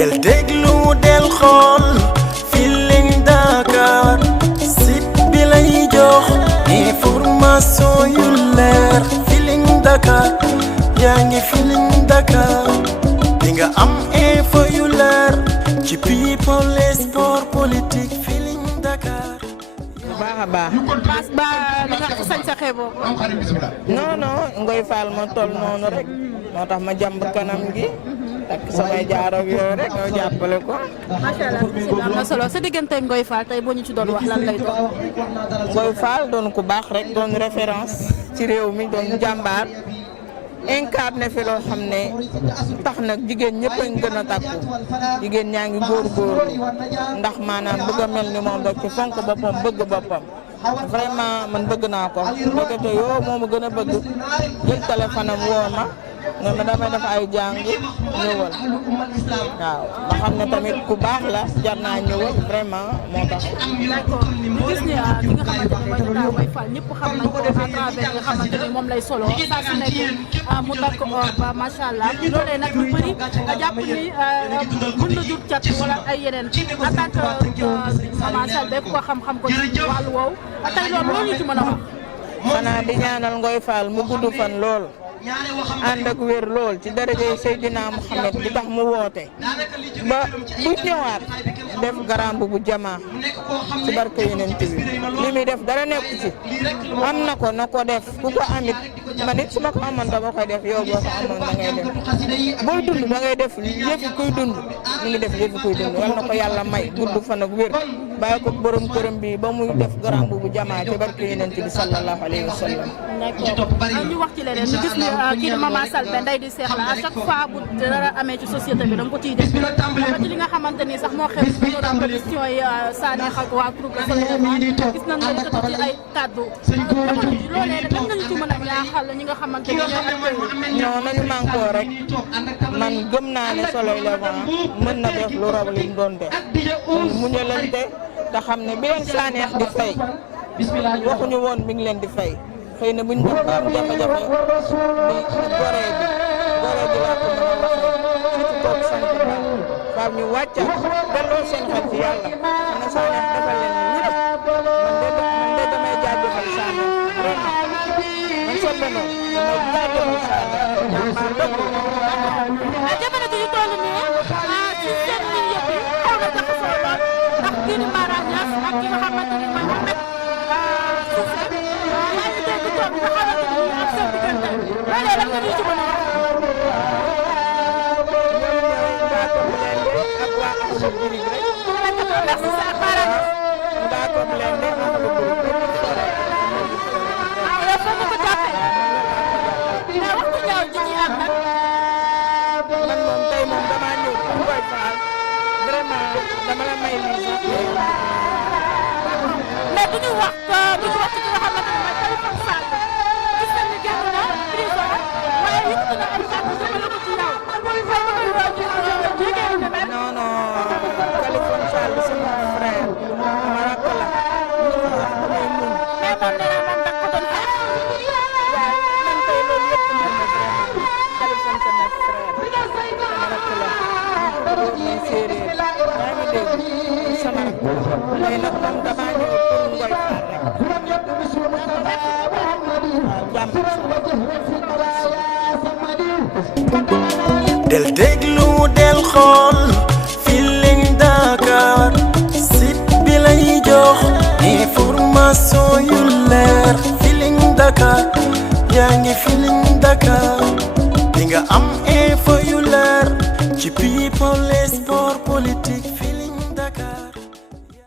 del déglu del xool Feeling Dakar site bi lay jox information yu leer Feeling Dakar yaa ngi Feeling Dakar di nga am info yu leer ci people et sport politique Feeling Dakar. baax a baax. Bass ba li nga sañ sa xeeboo ko. non Ngoy Fall ma toll noonu rek moo tax ma jàmb kanam gi takk samay jaar ak yooyu rek ñoo jàppale ko. macha allah am na solo sa diggante Ngoy Fall tey boo ñu ci doon wax lan lay doon. Ngoy Fall doon ku baax rek doon référence ci réew mi doon jàmbaar incarné fi loo xam ne tax nag jigéen ñëpp a gën a takku jigéen ñaa ngi góorgóorlu ndax maanaam bëgg a mel ni moom rek ci fonk boppam bëgg boppam vraiment man bëgg naa ko ndekete yoo moomu gën a bëgg jël téléphone am woo ma nga ma damay def ay jàng ñëwal waaw ma xam ne tamit ku baax la jar naa ñëwal vraiment moo tax. d'accord ñu gis ne ki nga xamante ni mooy Tata Ngoy Fall ñëpp xam nañ ko à travers li nga xamante ni moom lay solo saa su nekk mu takk or ba macha allah loolee nag lu bëri jàpp ni mën na jur cat wala ay yeneen en tant que maman Selbé ku ko xam-xam ko ci wàllu woowu tey loolu ñu ci mën a wax. xanaa di ñaanal Ngoy Fall mu gudd fan lool. ànd ak wér lool ci daraja Seydina Muhammad bi tax mu woote ba bu ñëwaat def garamb bu jamaa ci barke yeneen bi li muy def dara nekk ci am na ko na ko def ku ko amit man it su ma ko amoon dama koy def yow boo ko amoon da ngay def booy dund da ngay def yëfi kuy dund mu ngi def yëfi kuy dund wal na ko yàlla may gudd fan ak wér bàyyi ko borom këram bi ba muy def garamb bu jamaa ci barke yeneen bi sallallahu alayhi wa sallam. ñu wax ci leneen ñu gis ni kii di maman Selbé ndey di seex la à chaque fois bu dara amee ci société bi da nga ko ciy def ba ci li nga xamante ni sax moo xew ci compétition yi Sanex ak waa groupe gis nañ nga yëkkati ci ay kàddu loolee lan nga ñu ci mën a ñaaxal ñi nga xamante ni ñooy acteurs yi. non nañu mànkoo rek man gëm naa ne Soleil Levant mën na def lu raw li mu doon def mu ñëlante te xam ne bi leen Sanex di fay waxuñu woon mi ngi leen di fay xëy na buñ doon am jafe-jafe di goree bi laa ko mën a waxee surtout toog sant ba faaw ñu wàcca delloo seen xel ci yàlla xam ne Sanex defal leen ñëpp man de damay jaajëfal Sanex vraiment man Selbé noonu damay jaajëfal Sanex jàmbaar dëgg jamono ji ñu toll nii ci seen ligne yëpp yi xaw na jaxasoo lool ndax kii di Mara Niass ak ki nga xamante ni mooy Ahmed Cissé yaa ngi dégg toog nga xamante ni ak seen diggante loolee lan nga ñu ci mën a wax. merci sa Mara Niass. ah yow foo ma ko jàppee mais waxtu ñaaw ji ci am nag. man moom tey moom damaa ñëw pour Ngoy Fall vraiment dama la may lii sax mais du ñu wax ci ki nga xamante ne mooy Khalifa Sall gis nañ ni génn na prison waaye yëkkati na ay kàddu jëmale ko ci yow non Khalifa Sall sama frère sama rakk la damay muñ mais moom nee na moom da ko doon xeex waaw man tey loolu yëpp moom la vraiment Khalifa sama frère sama rakk la muy séeréer maa ngi dégg sama rakk mooy nag moom damaa ñëw pour Ngoy Fall rek del déglu del xool Feeling Dakar site bi lay jox information yu leer Feeling Dakar yaa ngi Feeling Dakar di nga am info yu leer ci people et sport politique